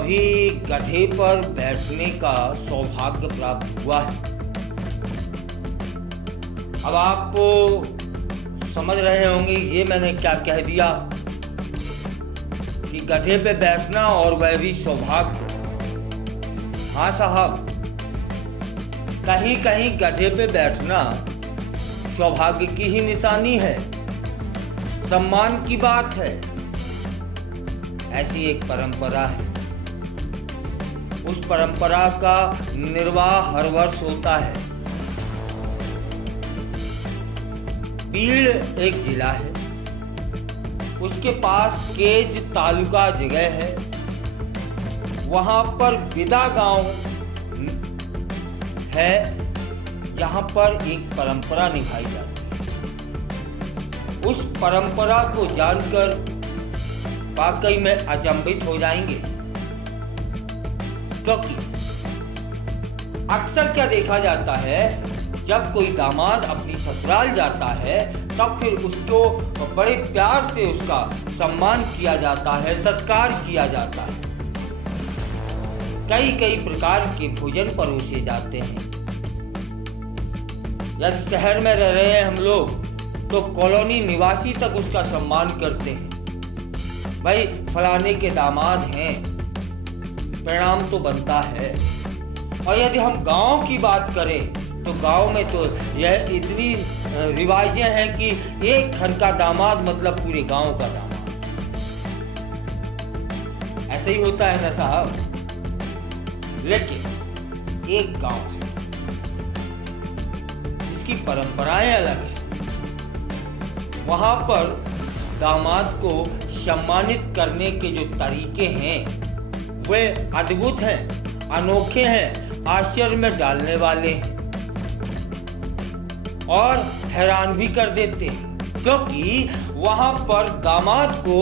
कभी गधे पर बैठने का सौभाग्य प्राप्त हुआ है? अब आप समझ रहे होंगे ये मैंने क्या कह दिया कि गधे पे बैठना और वह भी सौभाग्य। हाँ साहब, कहीं कहीं गधे पे बैठना सौभाग्य की ही निशानी है, सम्मान की बात है। ऐसी एक परंपरा है, उस परंपरा का निर्वाह हर वर्ष होता है। बीड़ एक जिला है, उसके पास केज तालुका जगह है, वहां पर बिदा गांव है जहां पर एक परंपरा निभाई जाती है। उस परंपरा को जानकर वाकई में अचंभित हो जाएंगे, क्योंकि अक्सर क्या देखा जाता है, जब कोई दामाद अपनी ससुराल जाता है तब फिर उसको बड़े प्यार से उसका सम्मान किया जाता है, सत्कार किया जाता है। कई कई प्रकार के भोजन परोसे जाते हैं। यदि शहर में रह रहे हैं हम लोग तो कॉलोनी निवासी तक उसका सम्मान करते हैं। भाई फलाने के दामाद हैं, प्रणाम तो बनता है। और यदि हम गांव की बात करें तो गांव में तो यह इतनी रिवाजें हैं कि एक घर का दामाद मतलब पूरे गांव का दामाद। ऐसे ही होता है ना साहब। लेकिन एक गांव है जिसकी परंपराएं अलग हैं। वहां पर दामाद को सम्मानित करने के जो तरीके हैं वे अद्भुत हैं, अनोखे हैं, आश्चर्य में डालने वाले हैं और हैरान भी कर देते हैं। क्योंकि वहां पर दामाद को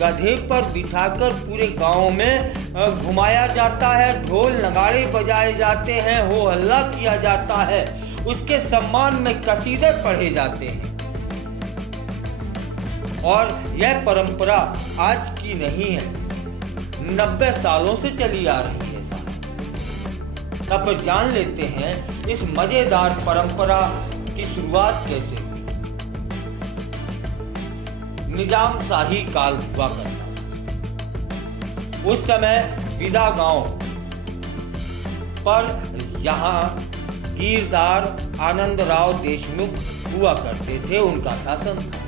गधे पर बिठाकर पूरे गांव में घुमाया जाता है, ढोल नगाड़े बजाए जाते हैं, हो हल्ला किया जाता है, उसके सम्मान में कसीदे पढ़े जाते हैं। और यह परंपरा आज की नहीं है, 90 सालों से चली आ रही है साहब। तब जान लेते हैं इस मजेदार परंपरा की शुरुआत कैसे हुई। निजाम शाही काल हुआ करता था। उस समय विदा गांव पर यहाँ गीरदार आनंदराव देशमुख हुआ करते थे, उनका शासन था।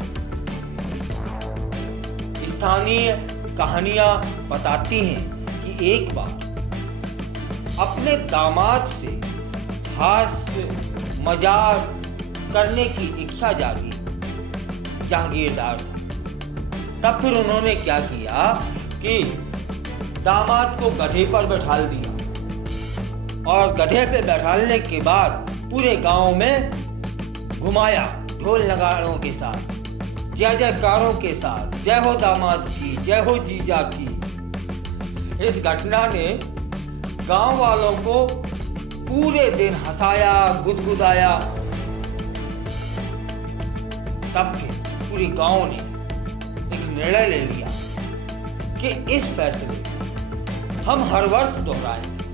स्थानीय कहानियां बताती हैं कि एक बार अपने दामाद से हास्य मजाक करने की इच्छा जागी जहांगीरदार था। तब फिर उन्होंने क्या किया कि दामाद को गधे पर बैठा दिया और गधे पे बैठाने के बाद पूरे गांव में घुमाया ढोल नगाड़ों के साथ, जय जयकारों के साथ, जय हो दामाद की, जय हो जीजा की। इस घटना ने गांव वालों को पूरे दिन हंसाया, गुदगुदाया। तब फिर पूरे गांव ने एक निर्णय ले लिया कि इस फैसले हम हर वर्ष दोहराएंगे।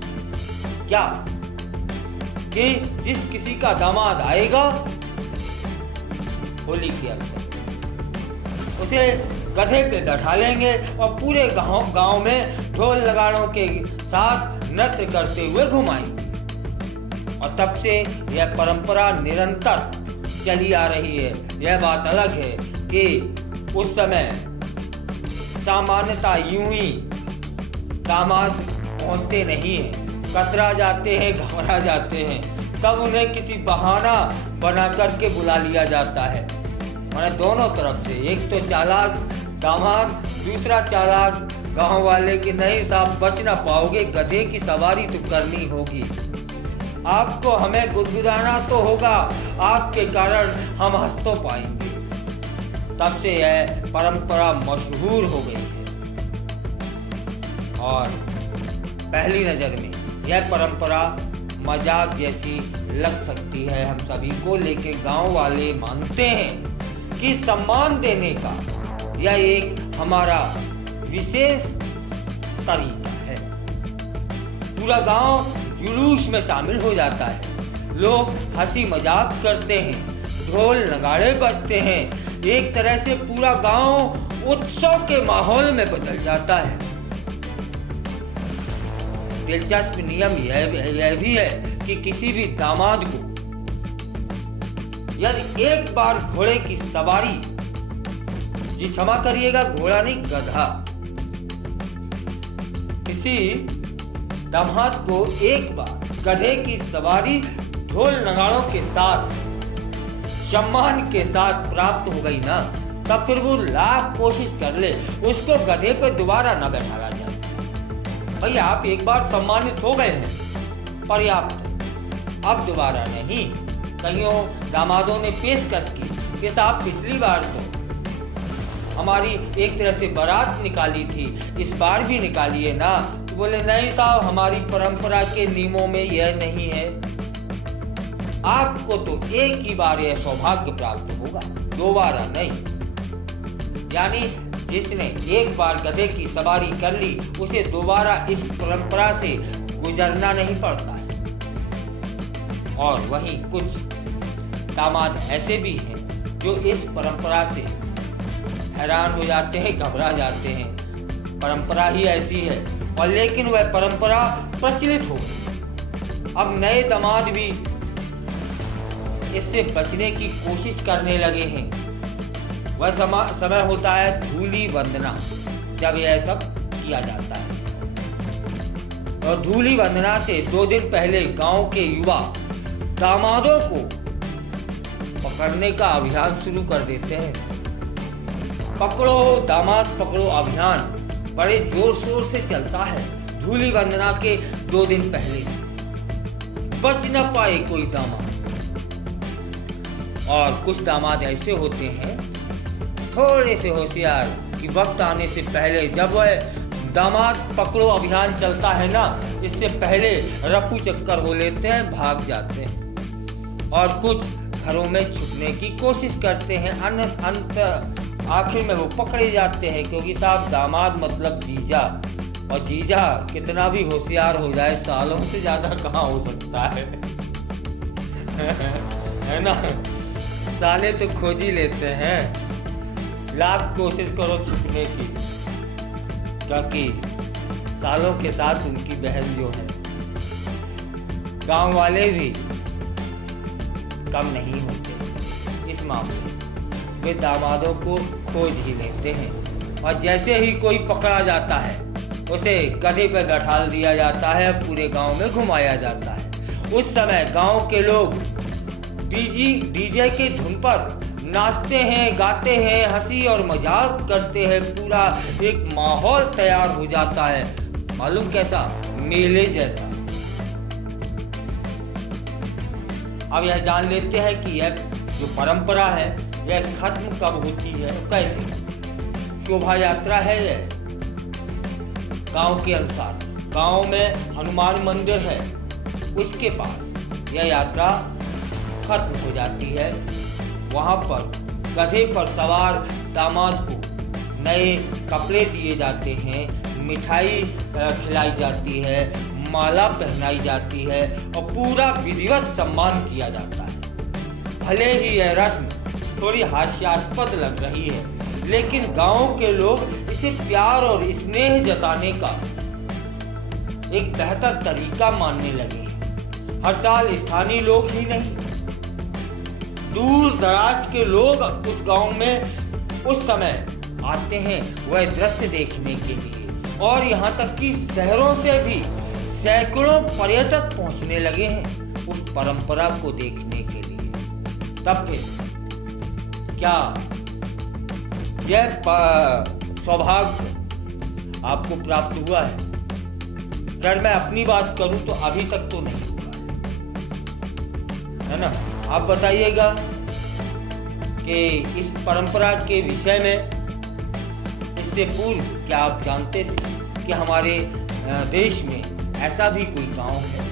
क्या कि जिस किसी का दामाद आएगा होली के अवसर उसे गधे पे बैठा लेंगे और पूरे गांव में ढोल नगाड़ों के साथ नृत्य करते हुए घुमाएंगे। और तब से यह परंपरा निरंतर चली आ रही है। यह बात अलग है कि उस समय सामान्यता यूं ही दामाद पहुंचते नहीं हैं, कतरा जाते हैं, घबरा जाते हैं, तब उन्हें किसी बहाना बना करके बुला लिया जाता है। मैंने दोनों तरफ से, एक तो चालाक दामाद, दूसरा चालाक गांव वाले कि नहीं साहब बच ना पाओगे, गधे की सवारी तो करनी होगी, आपको हमें गुदगुदाना तो होगा, आपके कारण हम हंस तो पाएंगे। तब से यह परंपरा मशहूर हो गई है और पहली नज़र में यह परंपरा मजाक जैसी लग सकती है हम सभी को, लेकिन गांव वाले मानते हैं कि सम्मान देने का यह एक हमारा विशेष तरीका है। पूरा गांव जुलूस में शामिल हो जाता है। लोग हंसी मजाक करते हैं, ढोल नगाड़े बजते हैं। एक तरह से पूरा गांव उत्सव के माहौल में बदल जाता है। दिलचस्प नियम यह भी है कि किसी भी दामाद को यदि एक बार घोड़े की सवारी, जी क्षमा करिएगा, घोड़ा नहीं गधा, किसी दामाद को एक बार गधे की सवारी ढोल नगाड़ों के साथ सम्मान के साथ प्राप्त हो गई ना, तब फिर वो लाख कोशिश कर ले उसको गधे पे दोबारा ना बैठाया जाए। भाई आप एक बार सम्मानित हो गए हैं, पर्याप्त, अब दोबारा नहीं। कईयों दामादों ने पेशकश की कि साहब पिछली बार तो हमारी एक तरह से बारात निकाली थी, इस बार भी निकालिए ना। तो बोले नहीं साहब, हमारी परंपरा के नियमों में यह नहीं है। आपको तो एक ही बार यह सौभाग्य प्राप्त होगा, दोबारा नहीं। यानी जिसने एक बार गधे की सवारी कर ली उसे दोबारा इस परंपरा से गुजरना नहीं पड़ता है। और वहीं कुछ दामाद ऐसे भी हैं जो इस परंपरा से हैरान हो जाते हैं, घबरा जाते हैं। परंपरा ही ऐसी है, और लेकिन वह परंपरा प्रचलित हो गई। अब नए दामाद भी इससे बचने की कोशिश करने लगे हैं। वह समय होता है धूली वंदना, जब यह सब किया जाता है। और धूली वंदना से 2 दिन पहले गांव के युवा दामादों को पकड़ने का अभियान शुरू कर देते हैं। पकड़ो दामाद पकड़ो अभियान बड़े जोर शोर से चलता है धूली वंदना के 2 दिन पहले। बच न पाए कोई दामाद। और कुछ दामाद ऐसे होते हैं थोड़े से होशियार कि वक्त आने से पहले, जब वह दामाद पकड़ो अभियान चलता है ना, इससे पहले रफू चक्कर हो लेते हैं, भाग जाते हैं। और कुछ घरों में छुपने की कोशिश करते हैं। अंत आखिर में वो पकड़े जाते हैं, क्योंकि साहब दामाद मतलब जीजा, और जीजा कितना भी होशियार हो जाए सालों से ज्यादा कहाँ हो सकता है है ना। साले तो खोज ही लेते हैं, लाख कोशिश करो छुपने की, क्योंकि सालों के साथ उनकी बहन जो है, गांव वाले भी कम नहीं होते इस मामले में। वे दामादों को खोज ही लेते हैं, और जैसे ही कोई पकड़ा जाता है उसे गधे पर बैठा दिया जाता है, पूरे गांव में घुमाया जाता है। उस समय गांव के लोग डीजे के धुन पर नाचते हैं, गाते हैं, हंसी और मजाक करते हैं। पूरा एक माहौल तैयार हो जाता है, मालूम कैसा, मेले जैसा। अब यह जान लेते हैं कि यह जो परंपरा है यह खत्म कब होती है, कैसे। शोभा यात्रा है यह गांव के अनुसार। गांव में हनुमान मंदिर है, उसके पास यह यात्रा खत्म हो जाती है। वहां पर गधे पर सवार दामाद को नए कपड़े दिए जाते हैं, मिठाई खिलाई जाती है, माला पहनाई जाती है, और पूरा विधिवत सम्मान किया जाता है। भले ही यह रस्म थोड़ी हास्यास्पद लग रही है, लेकिन गांव के लोग इसे प्यार और स्नेह जताने का एक बेहतर तरीका मानने लगे हैं। हर साल स्थानीय लोग ही नहीं, दूर दराज के लोग उस गांव में उस समय आते हैं वह दृश्य देखने के लिए। और यहाँ तक कि शहरों से भी सैकड़ों पर्यटक पहुंचने लगे हैं उस परंपरा को देखने के लिए। तब फिर क्या यह सौभाग्य आपको प्राप्त हुआ है? अगर मैं अपनी बात करूं तो अभी तक तो नहीं हुआ है ना। आप बताइएगा कि इस परंपरा के विषय में इससे पूर्व क्या आप जानते थे कि हमारे देश में ऐसा भी कोई गांव है